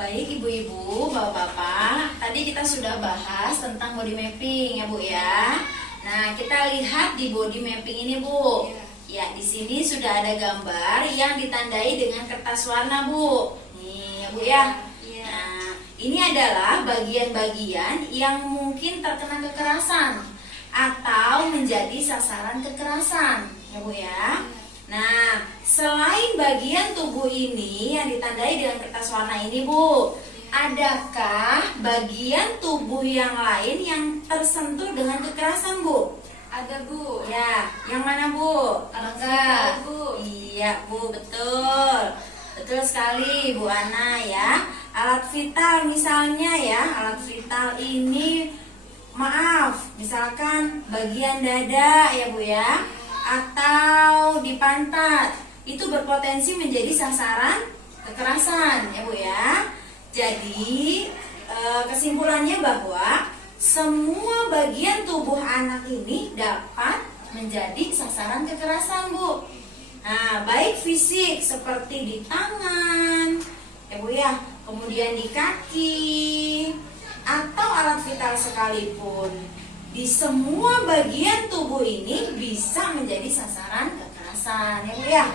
Baik ibu-ibu, bapak-bapak, tadi kita sudah bahas tentang body mapping ya Bu ya. Nah, kita lihat di body mapping ini Bu. Ya, di sini sudah ada gambar yang ditandai dengan kertas warna Bu. Nih ya Bu ya. Nah, ini adalah bagian-bagian yang mungkin terkena kekerasan atau menjadi sasaran kekerasan ya Bu ya. Nah, selain bagian tubuh ini yang ditandai dengan kertas warna ini Bu, adakah bagian tubuh yang lain yang tersentuh dengan kekerasan Bu? Ada Bu. Ya, yang mana Bu? Alat Enggak. vital, Bu. Iya Bu, betul. Betul sekali Bu Ana ya. Alat vital misalnya ya, alat vital ini maaf, misalkan bagian dada ya Bu ya, atau di pantat, itu berpotensi menjadi sasaran kekerasan ya Bu ya. Jadi kesimpulannya bahwa semua bagian tubuh anak ini dapat menjadi sasaran kekerasan Bu. Nah, baik fisik seperti di tangan ya Bu ya, kemudian di kaki, atau alat vital sekalipun, di semua bagian tubuh ini bisa menjadi sasaran kekerasan ya Bu ya.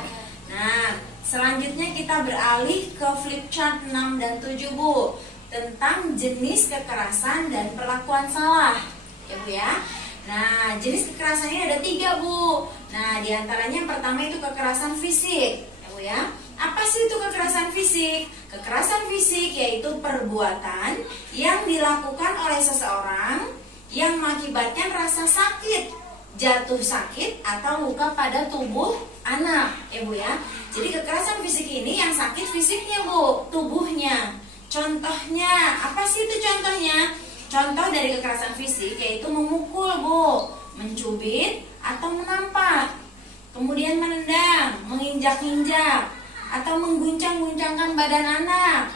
Nah, selanjutnya kita beralih ke flip chart 6 dan 7 Bu, tentang jenis kekerasan dan perlakuan salah ya Bu ya. Nah, jenis kekerasan ini ada 3 Bu. Nah, diantaranya yang pertama itu kekerasan fisik ya Bu ya. Apa sih itu kekerasan fisik? Kekerasan fisik yaitu perbuatan yang dilakukan oleh seseorang yang mengakibatkan rasa sakit, jatuh sakit, atau luka pada tubuh anak ya Bu ya. Jadi kekerasan fisik ini yang sakit fisiknya Bu, tubuhnya. Contohnya, apa sih itu contohnya? Contoh dari kekerasan fisik yaitu memukul Bu, mencubit atau menampak, kemudian menendang, menginjak-injak, atau mengguncang-guncangkan badan anak,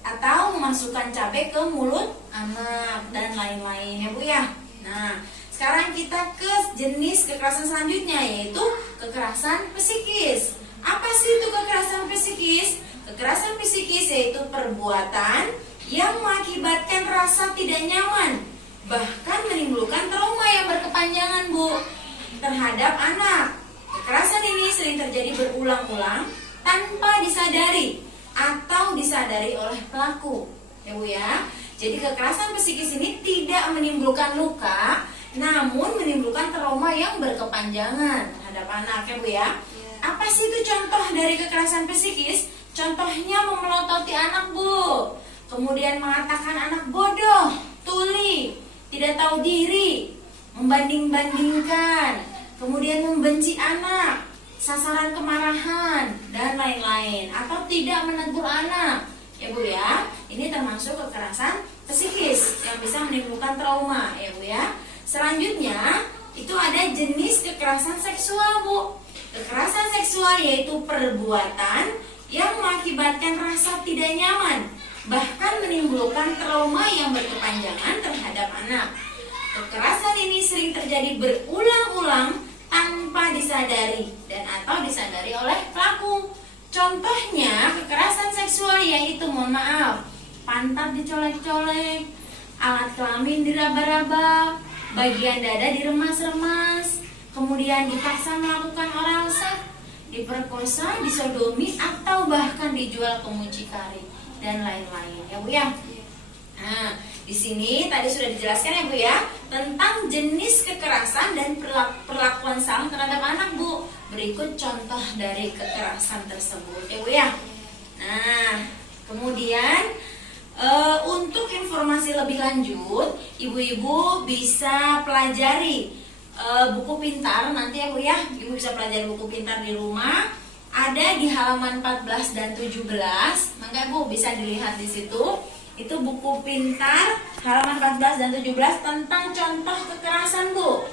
atau memasukkan cabai ke mulut anak, dan lain-lain ya Bu ya. Nah, sekarang kita ke jenis kekerasan selanjutnya yaitu kekerasan psikis. Apa sih itu kekerasan psikis? Kekerasan psikis yaitu perbuatan yang mengakibatkan rasa tidak nyaman, bahkan menimbulkan trauma yang berkepanjangan Bu terhadap anak. Kekerasan ini sering terjadi berulang-ulang tanpa disadari atau disadari oleh pelaku ya Bu ya. Jadi kekerasan psikis ini tidak menimbulkan luka, namun menimbulkan trauma yang berkepanjangan terhadap anak ya Bu ya. Apa sih itu contoh dari kekerasan psikis? Contohnya memelototi anak Bu, kemudian mengatakan anak bodoh, tuli, tidak tahu diri, membanding-bandingkan, kemudian membenci anak, sasaran kemarahan, dan lain-lain, atau tidak menegur anak ya Bu ya. Ini termasuk kekerasan psikis yang bisa menimbulkan trauma ya Bu ya. Selanjutnya itu ada jenis kekerasan seksual Bu. Kekerasan seksual yaitu perbuatan yang mengakibatkan rasa tidak nyaman, bahkan menimbulkan trauma yang berkepanjangan terhadap anak. Kekerasan ini sering terjadi berulang-ulang tanpa disadari dan atau disadari oleh pelaku. Contohnya kekerasan seksual yaitu, mohon maaf, pantat dicolek-colek, alat kelamin diraba-raba, bagian dada diremas-remas, kemudian dipaksa melakukan oral seks, diperkosa, disodomi, atau bahkan dijual ke mucikari dan lain-lain ya Bu ya. Nah, di sini tadi sudah dijelaskan ya Bu ya tentang jenis kekerasan dan perlakuan salah terhadap anak Bu. Berikut contoh dari kekerasan tersebut ya Bu ya. Nah, kemudian untuk informasi lebih lanjut, ibu-ibu bisa pelajari buku pintar nanti ya Bu ya. Ibu bisa pelajari buku pintar di rumah. Ada di halaman 14 dan 17. Maka Bu bisa dilihat di situ. Itu buku pintar halaman 14 dan 17 tentang contoh kekerasan Bu.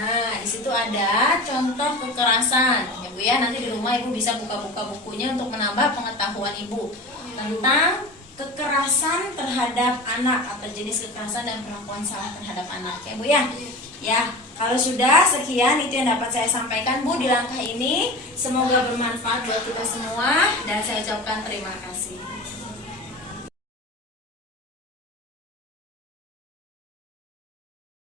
Nah, di situ ada contoh kekerasan ya Bu ya. Nanti di rumah Ibu bisa buka-buka bukunya untuk menambah pengetahuan Ibu tentang kekerasan terhadap anak atau jenis kekerasan dan perlakuan salah terhadap anak ya Bu ya. Ya, kalau sudah sekian itu yang dapat saya sampaikan Bu di langkah ini. Semoga bermanfaat buat kita semua dan saya ucapkan terima kasih.